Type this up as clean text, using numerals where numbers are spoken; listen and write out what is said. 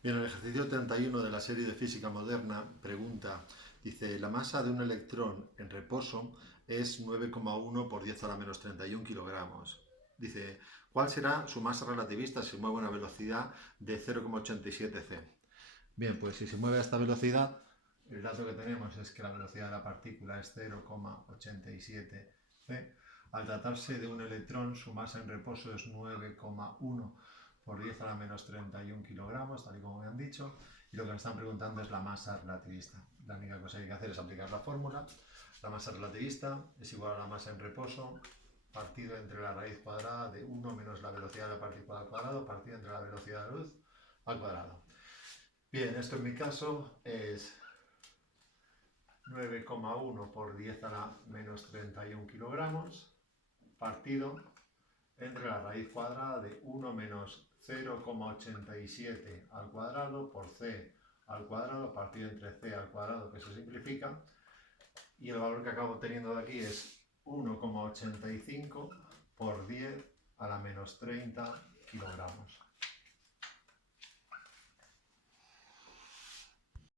Bien, el ejercicio 31 de la serie de física moderna pregunta, dice, la masa de un electrón en reposo es 9,1 por 10 a la menos 31 kilogramos. Dice, ¿cuál será su masa relativista si mueve a una velocidad de 0,87 c? Bien, pues si se mueve a esta velocidad, el dato que tenemos es que la velocidad de la partícula es 0,87 c. Al tratarse de un electrón, su masa en reposo es 9,1 por 10 a la menos 31 kilogramos, tal y como me han dicho, y lo que me están preguntando es la masa relativista. La única cosa que hay que hacer es aplicar la fórmula. La masa relativista es igual a la masa en reposo partido entre la raíz cuadrada de 1 menos la velocidad de la partícula al cuadrado partido entre la velocidad de la luz al cuadrado. Bien, esto en mi caso es 9,1 por 10 a la menos 31 kilogramos partido entre la raíz cuadrada de 1 menos 0,87 al cuadrado por c al cuadrado partido entre c al cuadrado, que se simplifica, y el valor que acabo teniendo de aquí es 1,85 por 10 a la menos 30 kilogramos.